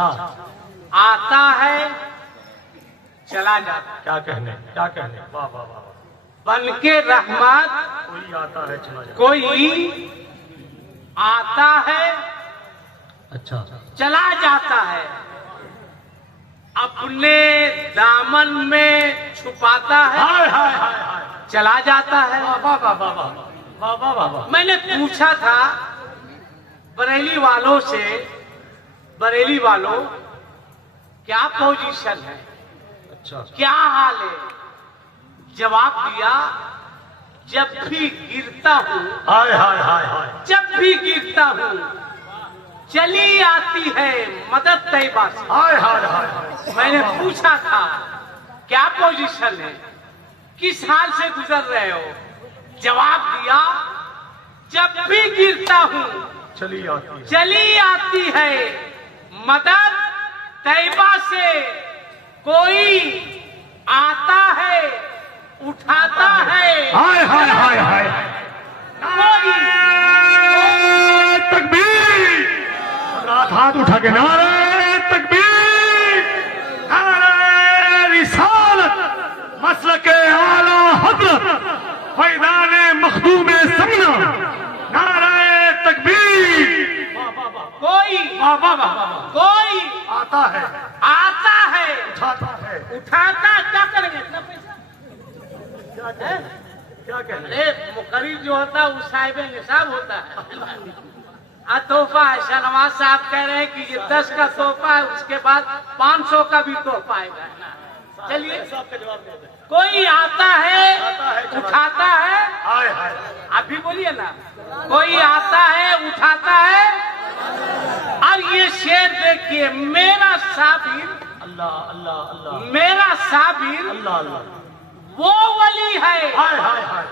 अच्छा, आता है चला जाता है। क्या कहने, क्या कहने, वाह वाह वाह। बन के रहमत कोई आता है चला जाता। कोई आता है अच्छा, चला जाता है, अपने दामन में छुपाता है, हाय हाय हाय हाय, चला जाता है। वाह वाह वाह वाह वाह वाह वाह वाह। मैंने पूछा था बरेली वालों से, बरेली वालों क्या पोजीशन है, अच्छा, क्या हाल है? जवाब दिया, जब भी गिरता हूँ, हाय हाय हाय हाय, जब भी गिरता हूँ चली आती है मदद तैयबा से। हाय हाय हाय हाय। मैंने पूछा था क्या पोजीशन है, किस हाल से गुजर रहे हो? जवाब दिया, जब भी गिरता हूँ चली आती है, चली आती है मदद तैयबा से। कोई आता है उठाता है, हाय हाय हाय हाय। कोई तकबीर, हाथ उठा के नारे तकबीर, नारे रिसालत, मसलके आला हज़रत, फैज़ाने मखदूम समना, नारे तकबीर। कोई कोई आता है, आता है उठाता है, उठाता, क्या करेंगे इतना पैसा? क्या कहने, क्या कहने। अरे मुकर्री जो होता है वो साहिब निसाब होता है। तोहफा है, शहनवाज साहब कह रहे हैं कि ये 10 का तोहफा है, उसके बाद 500 का भी तोहफा आएगा। चलिए, कोई आता है उठाता है, हाय हाय, आप भी बोलिए ना, कोई आता है उठाता है। और ये शेर देखिए, मेरा साबिर, अल्लाह अल्लाह अल्लाह, मेरा साबिर अल्लाह अल्लाह, वो वली है हाय हाय हाय,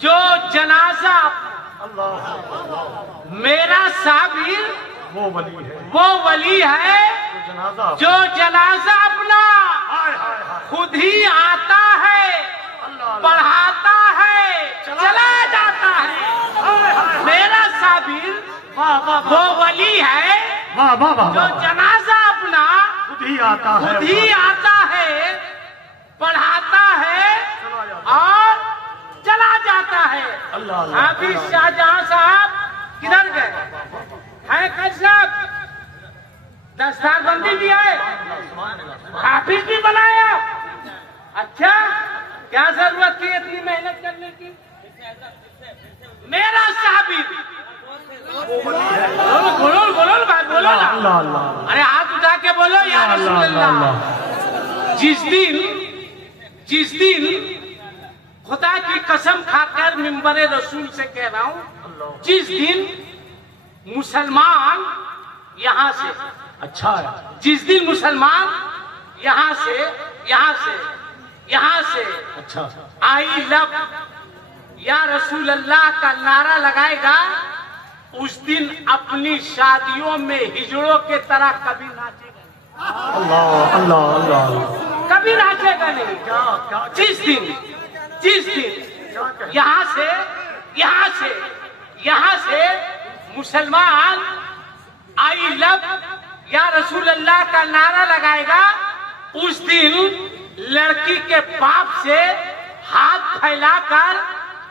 जो जनाजा, अल्लाह, मेरा साबिर वो वली है, वो वली है जो जनाजा, जो जनाजा अपना हाय हाय हाय, खुद ही आता है, अल्लाह, पढ़ाता है, चला जाता है। हाय हाय, मेरा साबिर वाह वाह वो वली है वाह वाह वाह जो वाह, जनाजा अपना खुद ही आता है, खुद ही आता है, पढ़ाता है चला जाता है, और चला जाता है। अल्लाह अल्लाह, हाफिज शाहजहां साहब किधर गए हैं? कल साहब दस्तारबंदी भी है, हाफिज भी बनाया। अच्छा, क्या जरूरत थी इतनी मेहनत करने की? मेरा साबिर, बोलो बोलो बोलो भाई, बोलो ना। अल्लाह अल्लाह, अरे हाथ उठा के बोलो या रसूल अल्लाह अल्लाह। अल्लाह, जिस दिन खुदा की कसम खाकर मिंबरे रसूल से कह रहा हूँ, जिस दिन मुसलमान यहाँ से, अच्छा है, जिस दिन मुसलमान यहाँ से अच्छा, आई लव या रसूल अल्लाह का नारा लगाएगा, उस दिन अपनी शादियों में हिजड़ों के तरह कभी नाचेगा, अल्लाह अल्लाह अल्लाह, कभी नाचेगा नहीं। क्या क्या, जिस दिन यहाँ से मुसलमान आई लव या रसूल अल्लाह का नारा लगाएगा, उस दिन लड़की के बाप से हाथ फैलाकर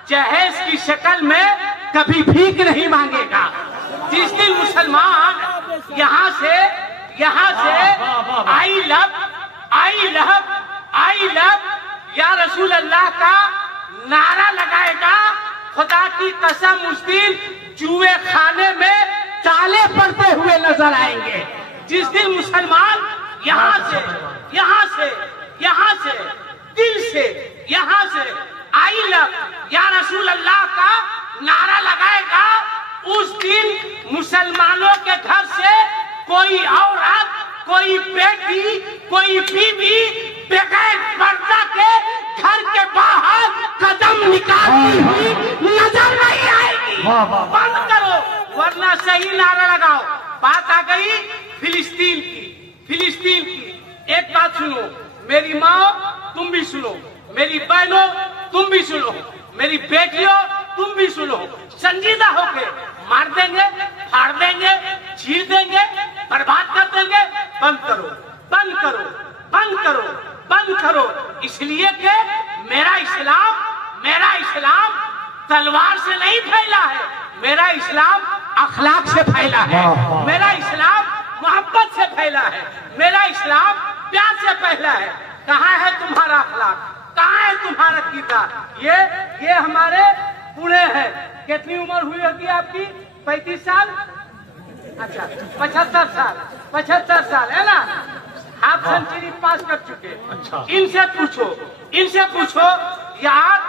जहेज की शक्ल में कभी भीख नहीं मांगेगा। जिस दिन मुसलमान यहाँ से आई लव या रसूल अल्लाह का नारा लगाएगा, खुदा की कसम उस दिन जुए खाने में ताले पड़ते हुए नजर आएंगे। जिस दिन मुसलमान यहाँ से दिल से आई लव या रसूल अल्लाह का नारा लगाएगा, उस दिन मुसलमानों के घर से कोई औरत, कोई बेटी, कोई बीवी बगैर पर्दा के घर के बाहर कदम निकालती हुई नजर नहीं आएगी। बंद करो वरना सही नारा लगाओ। बात आ गई फिलिस्तीन की। एक बात सुनो, मेरी माँ तुम भी सुनो, मेरी बहनों तुम भी सुनो, मेरी बेटियों तुम भी सुनो, संजीदा होके मार देंगे, फाड़ देंगे, चीर देंगे, बर्बाद कर देंगे। बंद करो, बंद करो, बंद करो, बंद करो। इसलिए कि मेरा इस्लाम तलवार से नहीं फैला है, मेरा इस्लाम अखलाक से फैला है, मेरा इस्लाम मोहब्बत से फैला है, मेरा इस्लाम प्यार से फैला है। कहाँ है तुम्हारा अखलाक, कहाँ है तुम्हारा कीदा? ये हमारे बूढ़े हैं। कितनी उम्र हुई होगी आपकी? 35 साल, अच्छा 75 साल है ना? हाफ सेंचुरी पास कर चुके। अच्छा। इनसे पूछो यार,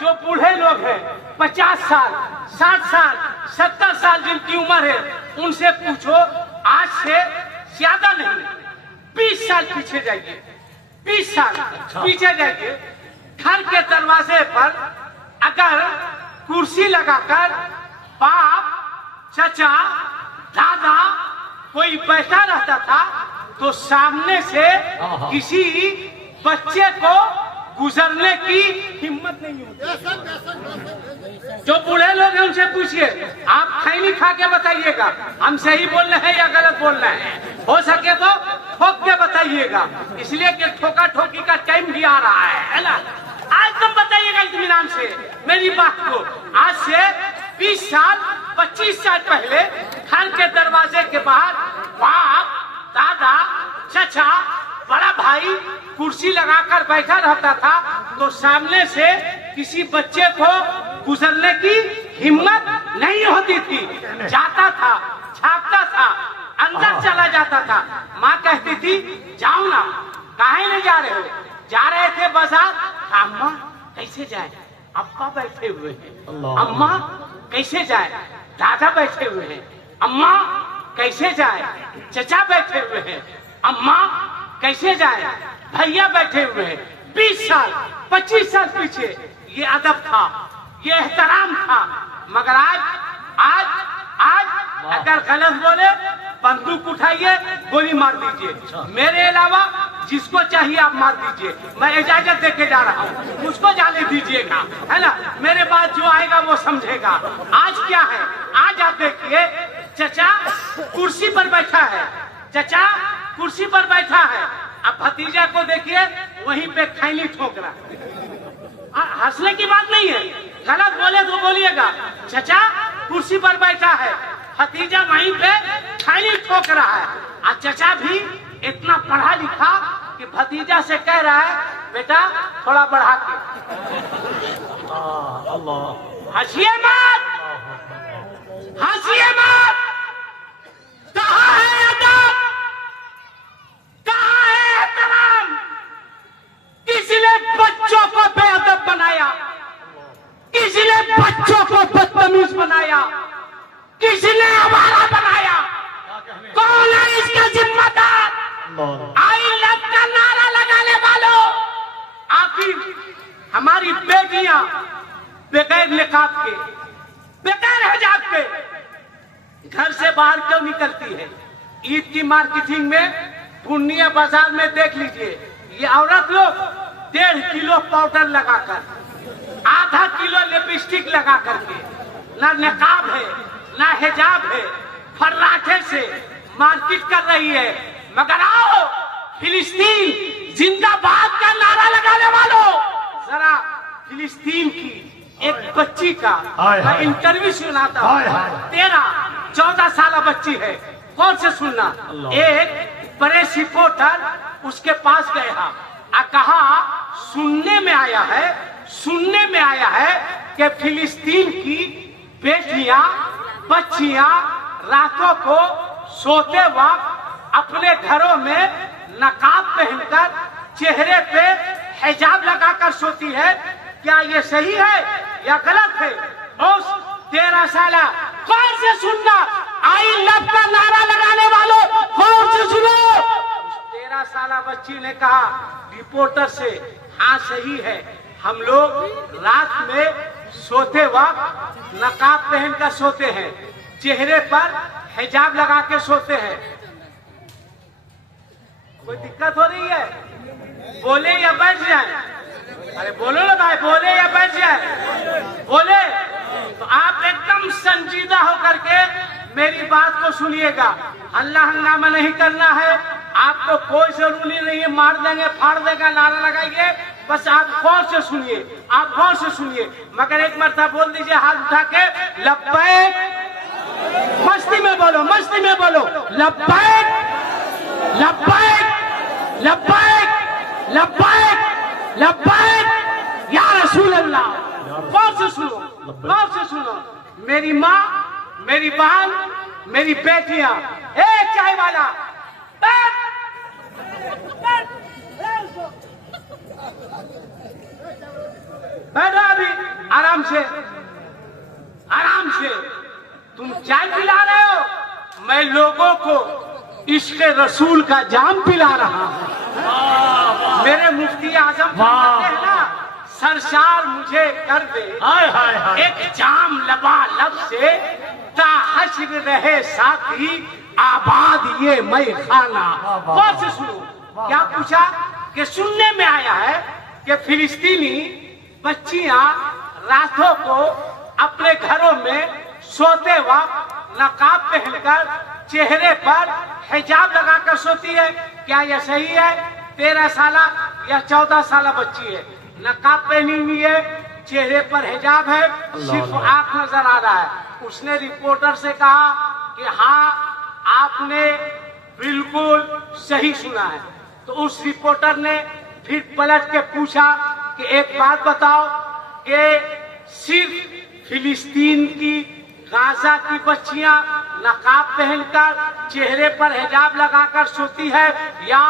जो बूढ़े लोग हैं 50 साल, 60 साल, 70 साल जिनकी उम्र है, उनसे पूछो। आज से ज्यादा नहीं, 20 साल पीछे जाइए, 20 साल पीछे जाइए। घर के दरवाजे पर अगर कुर्सी लगाकर बाप, चचा, दादा कोई बैठा रहता था तो सामने से किसी बच्चे को गुजरने की हिम्मत नहीं होती। जो बूढ़े लोग हैं उनसे पूछिए, आप खैनी खा के बताइएगा हम सही बोल रहे हैं या गलत बोल रहे हैं। हो सके तो ठोक के बताइएगा, इसलिए कि ठोका ठोकी का टाइम भी आ रहा है ना? आज तुम बताइएगा इत्मीनान से मेरी बात को। आज से 20 साल 25 साल पहले घर के दरवाजे के बाहर बाप, दादा, चचा, बड़ा भाई कुर्सी लगाकर बैठा रहता था तो सामने से किसी बच्चे को गुजरने की हिम्मत नहीं होती थी। जाता था, झांकता था, अंदर चला जाता था। माँ कहती थी जाओ ना, काहे नहीं जा रहे हो? जा रहे थे बाजार। अम्मा कैसे जाए, अब्बा बैठे हुए हैं। अम्मा कैसे जाए, दादा बैठे हुए हैं। अम्मा कैसे जाए, चचा बैठे हुए हैं। अम्मा कैसे जाए, भैया बैठे हुए हैं। 20 साल 25 साल पीछे ये अदब था, ये एहतराम था। मगर आज अगर गलत बोले बंदूक उठाइए, गोली मार दीजिए। मेरे अलावा जिसको चाहिए आप मार दीजिए, मैं इजाजत देके जा रहा हूँ, मुझको जाने दीजिएगा, है ना? मेरे बाद जो आएगा वो समझेगा। आज क्या है, आज आप देखिए, चचा कुर्सी पर बैठा है, चचा कुर्सी पर बैठा है। अब भतीजा को देखिए वहीं पे खैनी ठोक रहा। हंसने की बात नहीं है, गलत बोले तो बोलिएगा। चचा कुर्सी पर बैठा है, भतीजा वहीं पे खैनी ठोक रहा है। और चचा भी इतना पढ़ा लिखा कि भतीजा से कह रहा है बेटा थोड़ा बढ़ा के। हंसिए मत, हंसिए मत। कहाँ है अदब, कहाँ है एहतराम? किसने बच्चों को बेअदब बनाया, किसने बच्चों को बदतमीज बनाया, किसने आवारा बनाया? कौन है इसका जिम्मेदार? आई लव का नारा लगाने वालों, आखिर हमारी बेटियां बगैर निकाब के, बगैर हिजाब के घर से बाहर क्यों निकलती है? ईद की मार्केटिंग में पूर्णिया बाजार में देख लीजिए, ये औरत लोग 1.5 किलो पाउडर लगाकर, आधा किलो लिपस्टिक लगा करके, ना निकाब है ना हिजाब है, फर्राटे से मार्केट कर रही है। मगर आओ फिलिस्तीन जिंदाबाद का नारा लगाने वालों, जरा फिलिस्तीन की एक बच्ची का मैं इंटरव्यू सुनाता हूँ। 13-14 साल बच्ची है, कौन से सुनना? एक प्रेस रिपोर्टर उसके पास गया और कहा सुनने में आया है कि फिलिस्तीन की बेटियां, बच्चियां रातों को सोते वक्त अपने घरों में नकाब पहनकर, चेहरे पे हिजाब लगाकर सोती है। क्या ये सही है या गलत है? उस 13 साल कौन से सुनना? आई लव का नारा लगाने वालों कौन से सुनो? 13 साल बच्ची ने कहा रिपोर्टर से, हाँ सही है, हम लोग रात में सोते वक्त नकाब पहनकर सोते हैं, चेहरे पर हिजाब लगा के सोते हैं। कोई दिक्कत हो रही है? बोले या बैठ जाए? अरे बोलो ना भाई, बोले या बैठ जाए? बोले तो आप एकदम संजीदा होकर के मेरी बात को सुनिएगा। हल्ला हंगामा नहीं करना है, आपको कोई जरूरी नहीं है मार देंगे फाड़ देगा नारा लगाइए, बस आप गौर से सुनिए, आप गौर से सुनिए। मगर एक मरतबा बोल दीजिए हाथ उठा के, लब्बैक, मस्ती में बोलो, मस्ती में बोलो, लब्बैक लब्बैक लब्बैक लब्बैक लब्बैक या रसूल अल्लाह। गौर से सुनो, गौर से सुनो। मेरी माँ, मेरी बहन, मेरी बेटियां, ए चाय वाला बैठ, बैठो अभी आराम से, आराम से। तुम चाय पिला रहे हो, मैं लोगों को इश्क रसूल का जाम पिला रहा हूँ। मेरे मुफ्ती आजम कहते हैं ना, सरशार मुझे कर दे हाय हाय हाय। एक जाम लबालब से, ताहश्र रहे साथी आबाद ये मैं खाना। गौर से सुनो, क्या पूछा कि सुनने में आया है कि फिलिस्तीनी बच्चियां रातों को अपने घरों में सोते वक्त नकाब पहनकर चेहरे पर हिजाब लगाकर सोती है। क्या यह सही है? 13 साल या 14 साल बच्ची है, नकाब पहनी हुई है, चेहरे पर हिजाब है, सिर्फ आंख नजर आ रहा है। उसने रिपोर्टर से कहा कि हाँ आपने बिल्कुल सही सुना है। तो उस रिपोर्टर ने फिर पलट के पूछा कि एक बात बताओ कि सिर्फ फिलिस्तीन की, गाजा की बच्चियां नकाब पहनकर चेहरे पर हिजाब लगाकर सोती है, या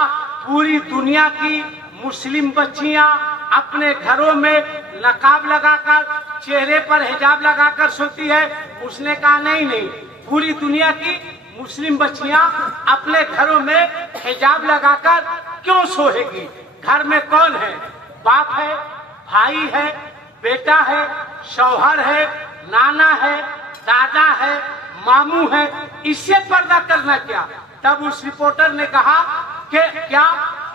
पूरी दुनिया की मुस्लिम बच्चियां अपने घरों में नकाब लगाकर चेहरे पर हिजाब लगाकर सोती है? उसने कहा नहीं नहीं, पूरी दुनिया की मुस्लिम बच्चियां अपने घरों में हिजाब लगाकर क्यों सोएगी? घर में कौन है? बाप है, भाई है, बेटा है, शौहर है, नाना है, दादा है, मामू है, इससे पर्दा करना क्या? तब उस रिपोर्टर ने कहा कि क्या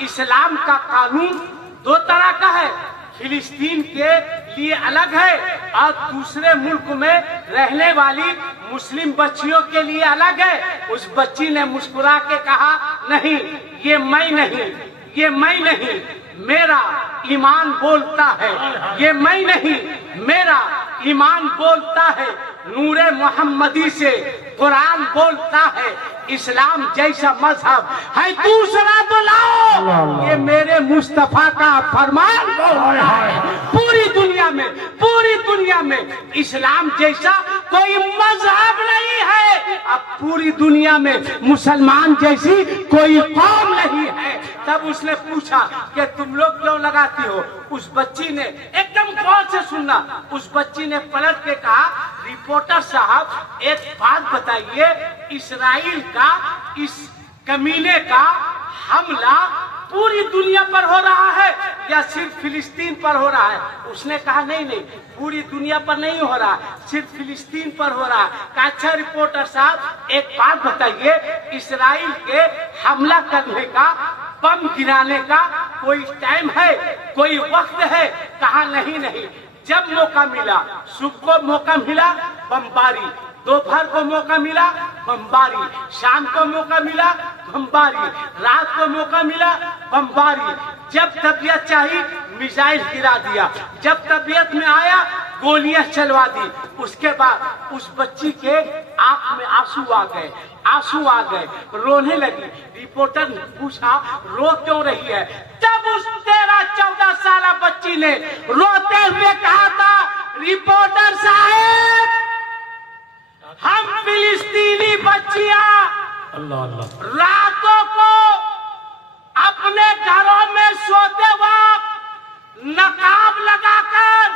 इस्लाम का कानून दो तरह का है, फिलिस्तीन के लिए अलग है और दूसरे मुल्क में रहने वाली मुस्लिम बच्चियों के लिए अलग है। उस बच्ची ने मुस्कुरा के कहा नहीं, ये मैं नहीं, ये मैं नहीं, मेरा ईमान बोलता है, ये मैं नहीं, मेरा ईमान बोलता है, नूरे मोहम्मदी से कुरान बोलता है, इस्लाम जैसा मजहब है दूसरा तो लाओ, ये मेरे मुस्तफा का फरमान बोलता है। पूरी दुनिया में इस्लाम जैसा कोई मजहब नहीं है, अब पूरी दुनिया में मुसलमान जैसी कोई कौम नहीं है। तब उसने पूछा कि तुम लोग क्यों लगाती हो? उस बच्ची ने, एकदम गौर से सुनना, उस बच्ची ने पलट के कहा रिपोर्टर साहब एक बात बताइए, इस्राइल का इस कमीने का हमला पूरी दुनिया पर हो रहा है या सिर्फ फिलिस्तीन पर हो रहा है? उसने कहा नहीं नहीं, पूरी दुनिया पर नहीं हो रहा, सिर्फ फिलिस्तीन पर हो रहा है। कहा अच्छा रिपोर्टर साहब एक बात बताइए, इस्राइल के हमला करने का, बम गिराने का कोई टाइम है, कोई वक्त है? कहा नहीं नहीं, जब मौका मिला, सुबह को मौका मिला बमबारी, दोपहर को मौका मिला बमबारी, शाम को मौका मिला बमबारी, रात को मौका मिला बमबारी, जब तबीयत चाहिए मिसाइल गिरा दिया, जब तबीयत में आया गोलियां चलवा दी। उसके बाद उस बच्ची के आंख में आंसू आ गए, आंसू आ गए, रोने लगी। रिपोर्टर ने पूछा रो क्यों रही है? तब उस 13-14 साल बच्ची ने रोते हुए कहा था रिपोर्टर साहब, हम फिलिस्तीनी बच्चियां अल्लाह अल्लाह रातों को अपने घरों में सोते वक्त नकाब लगाकर,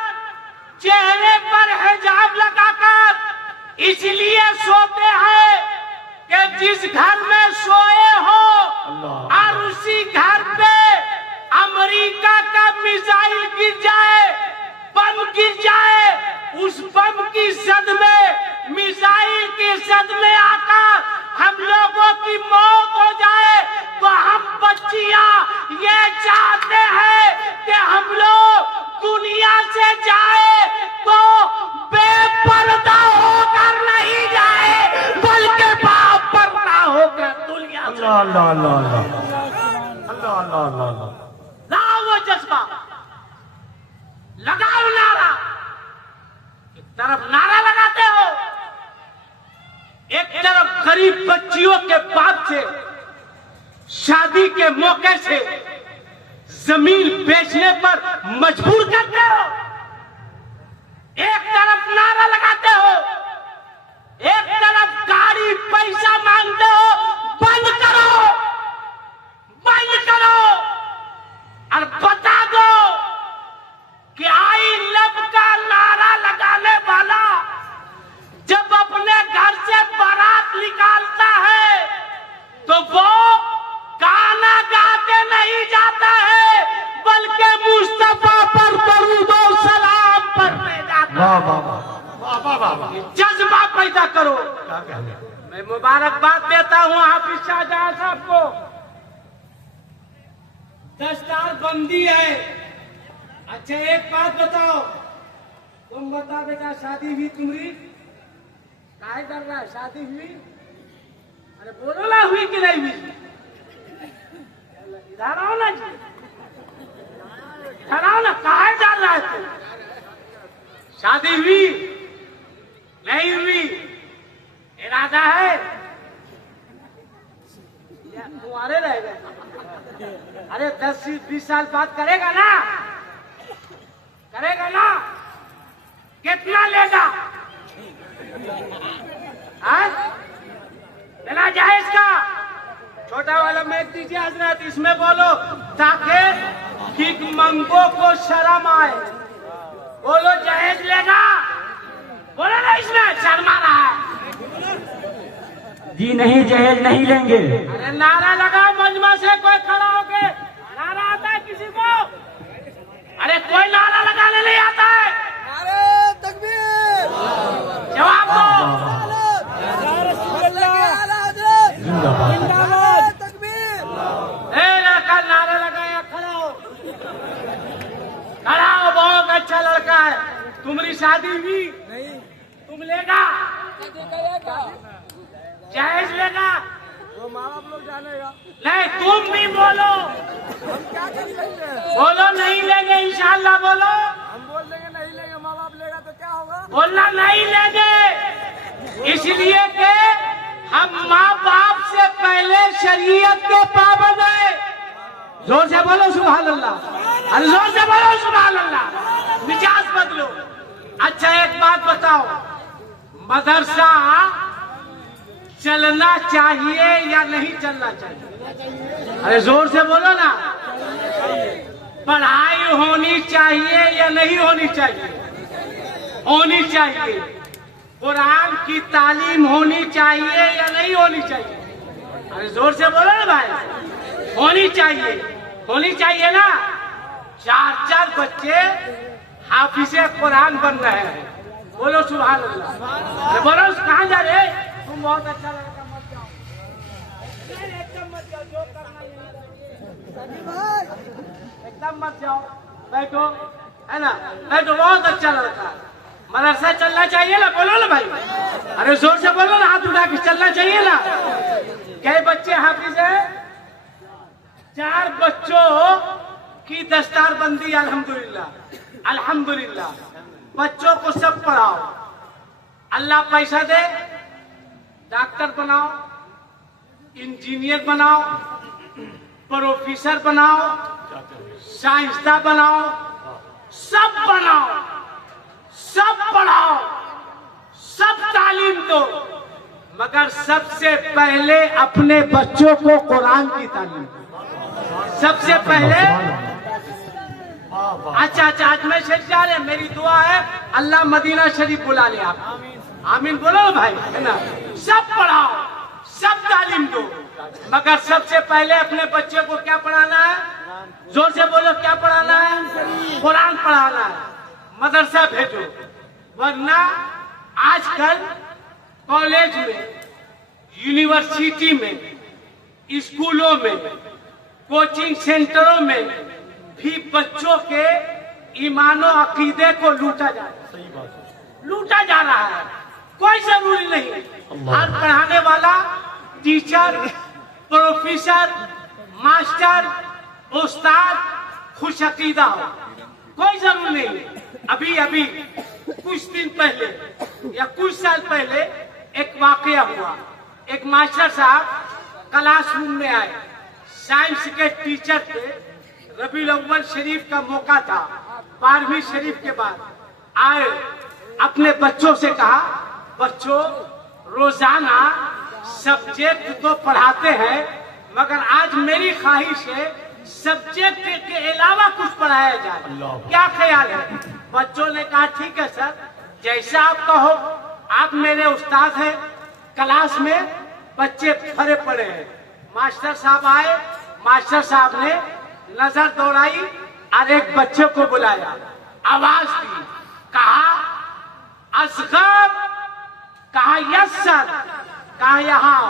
चेहरे पर हिजाब लगाकर इसलिए सोते हैं कि जिस घर में सोए हो और उसी घर पे अमेरिका का मिसाइल गिर जाए, बम गिर जाए, उस बम की सदमे, मिसाइल के सदमे आकर हम लोगों की मौत हो जाए, तो हम बच्चियां ये चाहते हैं कि हम लोग दुनिया से जाए तो बेपरवाह अल्लाह अल्लाह अल्लाह अल्लाह अल्लाह अल्लाह अल्लाह। लाओ वो जज्बा, लगाओ नारा। एक तरफ नारा लगाते हो, एक तरफ गरीब बच्चियों के बाप से शादी के मौके से जमीन बेचने पर मजबूर करते हो। एक तरफ नारा लगाते हो, एक तरफ गाड़ी पैसा मांगते हो। बंद करो, बंद करो और बता दो कि आई लव का नारा लगाने वाला जब अपने घर से बारात निकालता है तो वो गाना गाते नहीं जाता है, बल्कि मुस्तफा पर दरूद और सलाम पढ़ते जाता वाह है। वाह वाह वाह वाह वाह। जज्बा पैदा करो। क्या क्या क्या? मैं मुबारकबाद देता हूँ हाफिज शाहजहां साहब को। दस्तार बंदी है। अच्छा एक बात बताओ, तुम बता बेटा, शादी हुई तुम्हारी? काहे कर रहा है? शादी हुई? अरे बोलो ना, हुई कि नहीं हुई? इधर आओ ना जी, इधर आओ ना। काहे डाल रहा है तुम? शादी हुई नहीं हुई? इरादा है या कुंवारे रहेगा? अरे 10-20 साल बाद करेगा ना, करेगा ना? कितना लेगा? लेना जायज का? छोटा वाला मैच दीजिए हजरत, इसमें बोलो ताकि भीख मंगो को शर्म आए। बोलो जायज लेगा? बोलो ना, इसमें शर्मा रहा है। जी नहीं, जहेज नहीं लेंगे। अरे नारा लगाओ मजमा से, कोई खड़ा होके। नारा आता है किसी को? अरे कोई नारा लगाने नहीं आता है? नारे तकबीर, जवाब दो। जिंदाबाद तकबीर। ए लड़का नारा लगाया, खड़ा हो, खड़ा हो। बहुत अच्छा लड़का है। तुम्हारी शादी हुई? नहीं तुम लेगा? जायज लेगा? वो माँ बाप लोग जानेगा, नहीं, तुम भी बोलो। हम क्या कर सकते हैं? बोलो नहीं लेंगे इंशाल्लाह। बोलो, हम बोल देंगे नहीं लेंगे, माँ बाप लेगा तो क्या होगा? बोलना नहीं लेंगे, इसलिए कि हम माँ बाप से पहले शरीयत के पाबंद है। जोर से बोलो सुभान अल्लाह। अरे जोर से बोलो सुभान अल्लाह। मिजाज बदलो। अच्छा एक बात बताओ, मदरसा चलना चाहिए या नहीं चलना चाहिए? अरे जोर से बोलो ना। पढ़ाई होनी चाहिए या नहीं होनी चाहिए? होनी चाहिए। कुरान की तालीम होनी चाहिए या नहीं होनी चाहिए? अरे जोर से बोलो ना भाई। होनी चाहिए, होनी चाहिए ना। 4-4 बच्चे हाफिजे कुरान बन रहे हैं। बोलो सुभान अल्लाह। अरे बोलो, कहाँ जा रहे? तुम बहुत अच्छा लड़का, मत जाओ। नहीं, एकदम मत जाओ, जो करना है एकदम मत जाओ। बैठो, है ना, बैठो। बहुत अच्छा लड़का। मदरसा चलना चाहिए ना? बोलो ना भाई। अरे जोर से बोलो ना, हाथ उठा के। चलना चाहिए ना? कई बच्चे हाफिज है? 4 बच्चों की दस्तार बंदी। अल्हम्दुलिल्लाह, अल्हम्दुलिल्लाह। बच्चों को सब पढ़ाओ, अल्लाह पैसा दे, डॉक्टर बनाओ, इंजीनियर बनाओ, प्रोफेसर बनाओ, साइंसदान बनाओ, सब बनाओ, सब पढ़ाओ, सब तालीम दो, मगर सबसे पहले अपने बच्चों को कुरान की तालीम दो। सबसे पहले। अच्छा अच्छा, आज मैं शरीफ जा रहे हैं, मेरी दुआ है अल्लाह मदीना शरीफ बुला ले। आप आमीन बोलो भाई, है ना। सब पढ़ाओ, सब तालीम दो, मगर सबसे पहले अपने बच्चे को क्या पढ़ाना है? जोर से बोलो, क्या पढ़ाना है? कुरान पढ़ाना है। मदरसा भेजो, वरना आजकल कॉलेज में, यूनिवर्सिटी में, स्कूलों में, कोचिंग सेंटरों में भी बच्चों के ईमानो अकीदे को लूटा जा रहा है। लूटा जा रहा है। कोई जरूरी नहीं हर पढ़ाने वाला टीचर प्रोफेसर, मास्टर, उस्ताद खुश अकीदा हो, कोई जरूर नहीं। अभी अभी कुछ दिन पहले या कुछ साल पहले एक वाकया हुआ। एक मास्टर साहब क्लासरूम में आए, साइंस के टीचर थे, रबीउल अव्वल शरीफ का मौका था, 12वीं शरीफ के बाद आए, अपने बच्चों से कहा, बच्चों रोजाना सब्जेक्ट तो पढ़ाते हैं, मगर आज मेरी ख्वाहिश है सब्जेक्ट के अलावा कुछ पढ़ाया जाए, क्या ख्याल है? बच्चों ने कहा ठीक है सर, जैसा आप कहो, आप मेरे उस्ताद हैं। क्लास में बच्चे भरे पड़े हैं। मास्टर साहब आए, मास्टर साहब ने नजर दौड़ाई और एक बच्चे को बुलाया, आवाज दी, कहा असगर, कहा यस सर, कहा यहाँ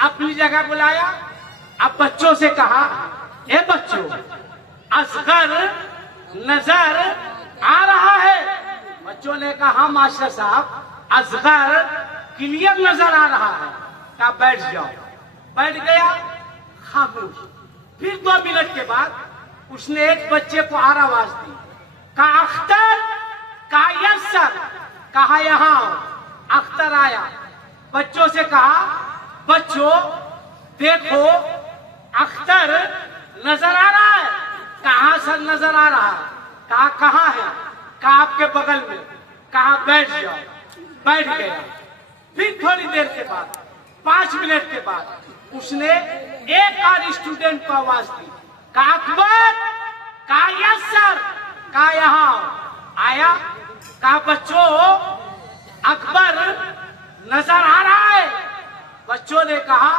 अपनी जगह बुलाया। अब बच्चों से कहा, ए बच्चों, असगर नजर आ रहा है? बच्चों ने कहा हाँ मास्टर साहब, असगर क्लियर नजर आ रहा है। कहा बैठ जाओ। बैठ गया, खामोश। फिर 2 मिनट के बाद उसने एक बच्चे को और आवाज दी, कहा अख्तर, कहा यस सर, कहा यहाँ आओ। अख्तर आया, बच्चों से कहा, बच्चों देखो अख्तर नजर आ रहा है? कहा सर नजर आ रहा है। कहा कहाँ है? कहा आपके बगल में। कहा बैठ जाओ। बैठ गया। फिर थोड़ी देर के बाद, 5 मिनट के बाद उसने एक और स्टूडेंट को आवाज दी, कहा अकबर, कहा यस सर, कहा यहाँ आओ। आया, कहा बच्चों अकबर नजर आ रहा है? बच्चों ने कहा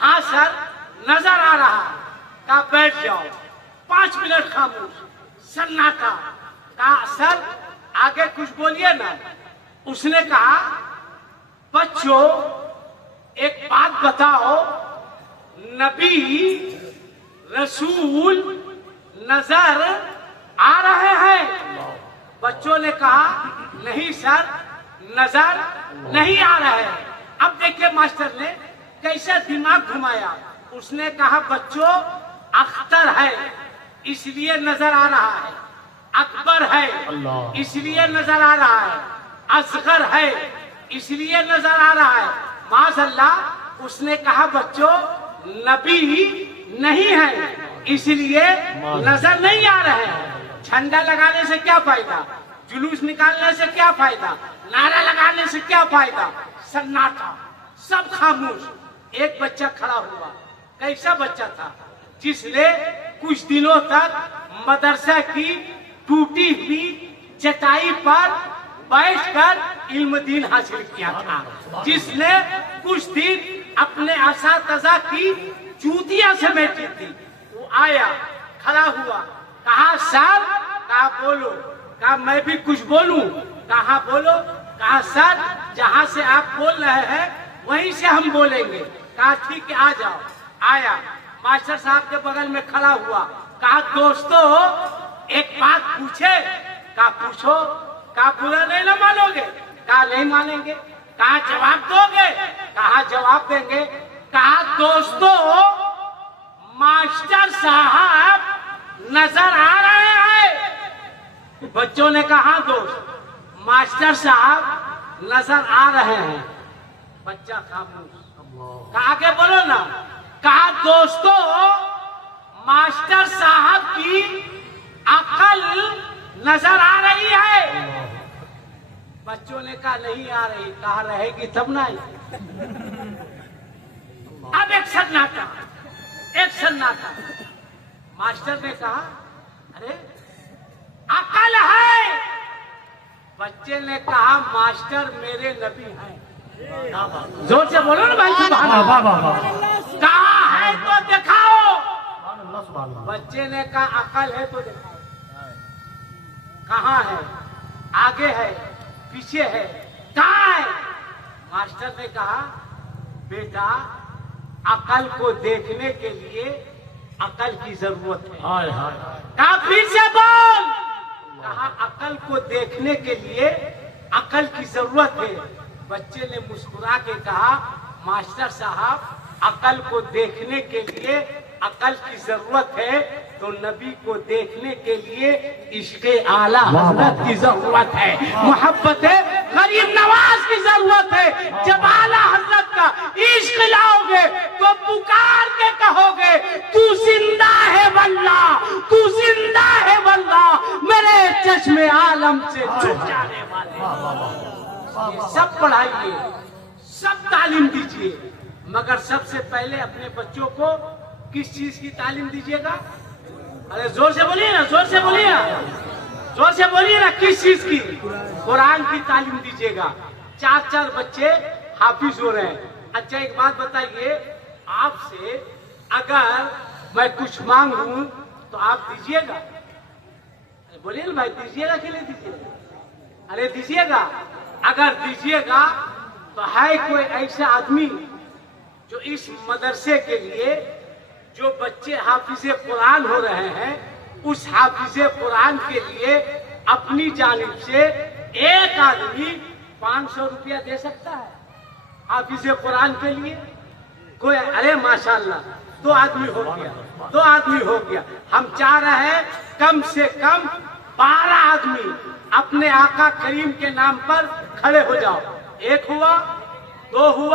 हाँ सर नजर आ रहा है। कहा बैठ जाओ। 5 मिनट खामोश, सन्नाटा। कहा सर आगे कुछ बोलिए ना। उसने कहा बच्चों एक बात बताओ, नबी रसूल नजर आ रहे हैं? बच्चों ने कहा नहीं सर नजर नहीं आ रहे हैं। अब देखिए मास्टर ने कैसा दिमाग घुमाया। उसने कहा बच्चों अख्तर है इसलिए नजर आ रहा है, अकबर है इसलिए नजर आ रहा है, असगर है इसलिए नजर आ रहा है। माशाअल्लाह उसने कहा बच्चों नबी नहीं है इसलिए नजर नहीं आ रहे हैं। झंडा लगाने से क्या फायदा, जुलूस निकालने से क्या फायदा, नारा लगाने से क्या फायदा? सन्नाटा, सब खामोश। एक बच्चा खड़ा हुआ। कैसा बच्चा था? जिसने कुछ दिनों तक मदरसा की टूटी हुई चटाई पर बैठकर इल्म दीन हासिल किया था, जिसने कुछ दिन अपने असातिज़ा की चूतियां समेटी थी। वो आया, खड़ा हुआ, कहा सर, कहा बोलो। कहा मैं भी कुछ बोलूं? कहा बोलो। कहा सर जहां से आप बोल रहे हैं वहीं से हम बोलेंगे। कहा ठीक है आ जाओ। आया, मास्टर साहब के बगल में खड़ा हुआ। कहा दोस्तों एक बात पूछे? कहा पूछो। कहा बुरा नहीं ना मानोगे? कहा नहीं मानेंगे। कहा जवाब दोगे? कहा जवाब देंगे। कहा दोस्तों मास्टर साहब नजर आ रहे हैं? बच्चों ने कहा दोस्त मास्टर साहब नजर आ रहे हैं। बच्चा खामोश। कहा आगे बोलो ना। कहा दोस्तों मास्टर साहब की अकल नजर आ रही है? बच्चों ने कहा नहीं आ रही। कहा रहेगी तब ना। अब एक सन्नाटा, एक सन्नाटा। मास्टर ने कहा अरे अकल है? बच्चे ने कहा मास्टर मेरे नबी हैं। जोर से बोलो ना भाई। कहा है तो दिखाओ। बच्चे ने कहा अकल है तो दिखाओ। कहाँ है? आगे है, पीछे है, कहाँ है? मास्टर ने कहा बेटा अकल को देखने के लिए अकल की जरूरत है। कहा फिर से बोल। कहा अकल को देखने के लिए अकल की जरूरत है। बच्चे ने मुस्कुरा के कहा मास्टर साहब अकल को देखने के लिए अकल की जरूरत है, तो नबी को देखने के लिए इश्क़े आला हज़रत की जरूरत है, मोहब्बत गरीब नवाज की जरूरत है। जब आला हज़रत का इश्क लाओगे तो पुकार के कहोगे, तू जिंदा है वल्लाह, तू जिंदा है वल्लाह, मेरे चश्मे आलम से छुप जाने वाले। ये सब पढ़ाइए, सब तालीम दीजिए, मगर सबसे पहले अपने बच्चों को किस चीज की तालीम दीजिएगा? अरे जोर से बोलिए ना, जोर से बोलिए ना, जोर से बोलिए ना, किस चीज की? कुरान की तालीम दीजिएगा। 4 बच्चे हाफिज हो रहे हैं। अच्छा एक बात बताइए, आपसे अगर मैं कुछ मांग लूं तो आप दीजिएगा? बोलिए ना भाई, दीजिएगा कि नहीं दीजिएगा? अरे दीजिएगा। अगर दीजिएगा तो है कोई ऐसा आदमी जो इस मदरसे के लिए जो बच्चे हाफिज़े कुरान हो रहे हैं, उस हाफिज़े कुरान के लिए अपनी जानिब से एक आदमी 500 रुपया दे सकता है हाफिज़े कुरान के लिए? कोई? अरे माशाल्लाह, 2 आदमी हो गया, 2 आदमी हो गया। हम चाह रहे हैं कम से कम 12 आदमी अपने आका करीम के नाम पर खड़े हो जाओ। 1 हुआ, 2 हुआ।